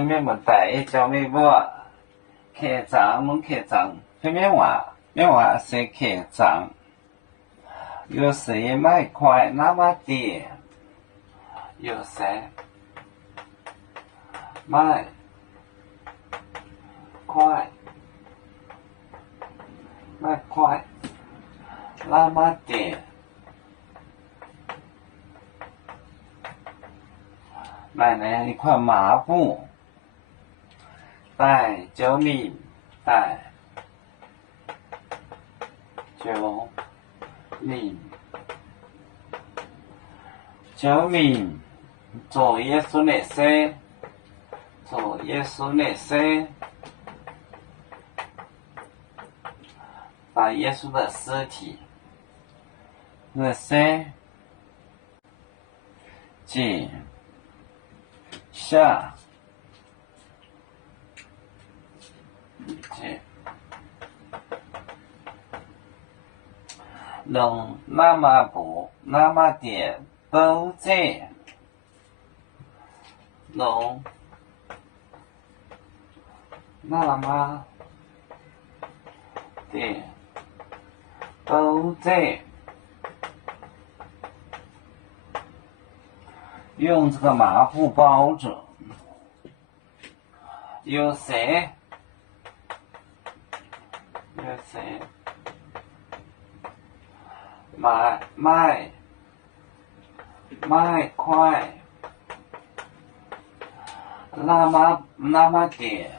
咩问题？叫咩话？客栈，门客栈，咩话？咩话是客栈？有谁卖快那么点？有谁卖快那么点？买了一块麻布，带救命，带救命，救命！做耶稣的事，做耶稣的事，把耶稣的尸体那些解下解能那么不那么点都在能那么点都在用这个麻布包着，有谁？有谁卖快？那么点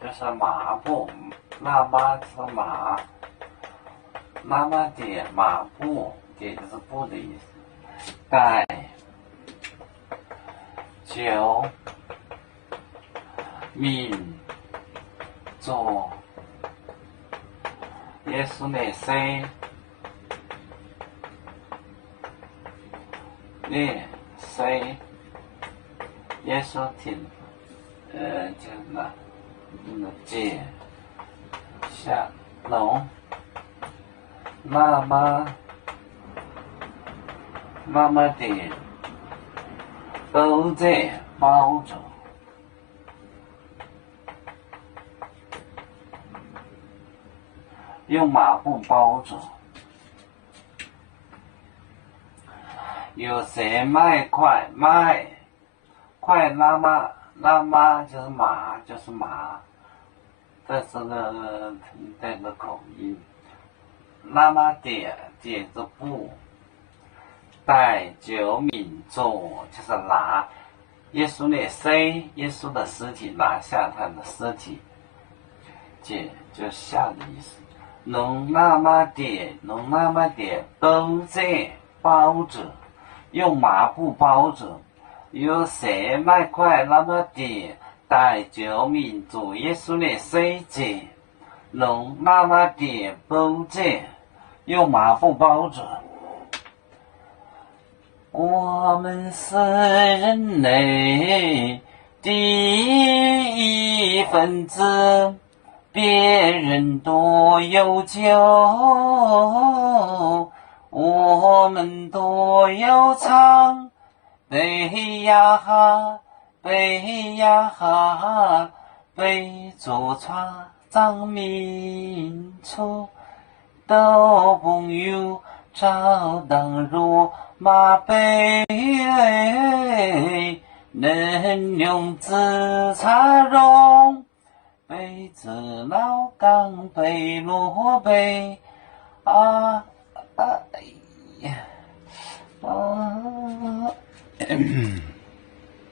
就是麻布，那么是麻，那么点麻布，点就是布的意思。带救命做耶稣的事，谁耶稣听叫解下龙那么点都在包着，用麻布包着。有谁卖快？那么就是麻，这是个带着口音。那么点着布，带救命做就是拿耶稣的耶稣的尸体，拿下他的尸体，解就下的意思。能那么点都在包着，用麻布包着。有谁卖快那么点带救命做耶稣的尸体，能那么点都在用麻布包着。我们是人类第一分子，别人多有救，我们都要唱背呀哈，背呀哈，背着船长民族都朋友找当若马背，能用自茶容，背子老钢背罗背啊哎呀啊